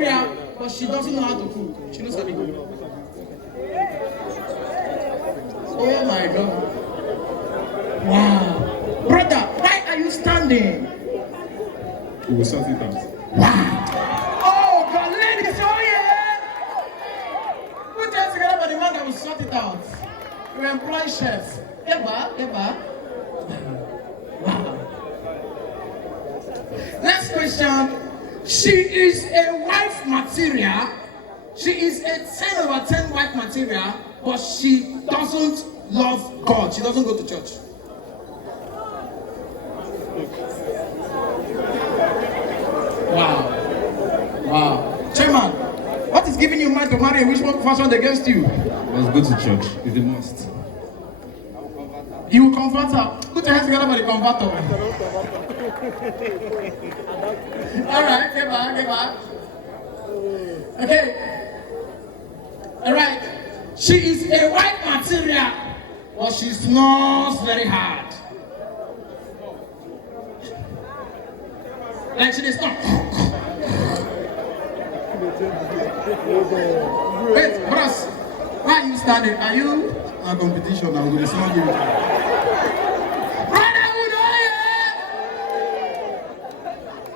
material, but she doesn't know how to cook. She knows how to cook. Oh my God. Wow. Brother, why are you standing? We will sort it out. Wow. Oh God, ladies, oh yeah. Put hands together for the man that will sort it out. You employ chefs. Eba. Wow. Next question. She is a wife material. She is a 10/10 wife material, but she doesn't love God. She doesn't go to church. Wow. Chairman, what is giving you mind to marry a which one fashion against you? Let's go to church. It's a must. You will convert her. Put your hands together for the converter. Alright, get back. Okay. Alright. She is a white material, but she snores very hard. Like she is not. Wait, bros, why are you standing? Are you a competition? I'm going to snore you.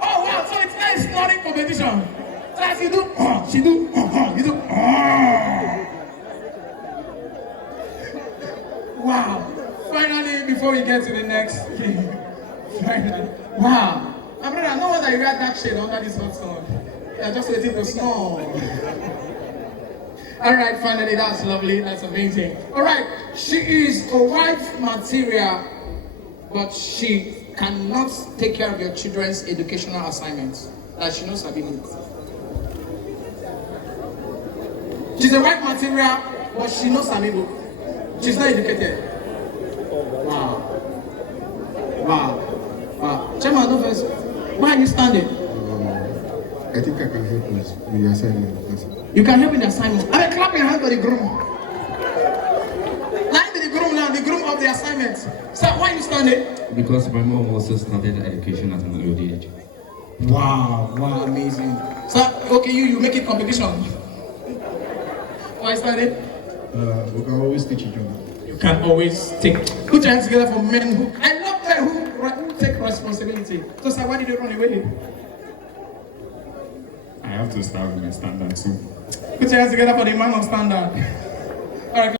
Oh wow, so it's not a snoring competition. So as you do, she do, you do. Wow. Finally, before we get to the next thing. Finally. Wow. My brother, no wonder you got that shade under this hot sun. You're just waiting to snore. Alright, finally, that's lovely. That's amazing. Alright, she is a wife material, but she cannot take care of your children's educational assignments. Like she knows how to book. She's a wife material, but she knows how to book. She's not educated. Wow. Chairman, no first. Why are you standing? I think I can help with the assignment. You can help with the assignment. I mean, clap your hand for the groom. Line to the groom now, the groom of the assignment. Sir, why are you standing? Because my mom also started education at an early age. Wow, amazing. Sir, okay, you make it competition. Why are you standing? We can always teach each other. You can always take. Put your hands together for men who. I love men who take responsibility. So, sir, why did you run away? I have to start with my standard too. Put your hands together for the man of standard. All right.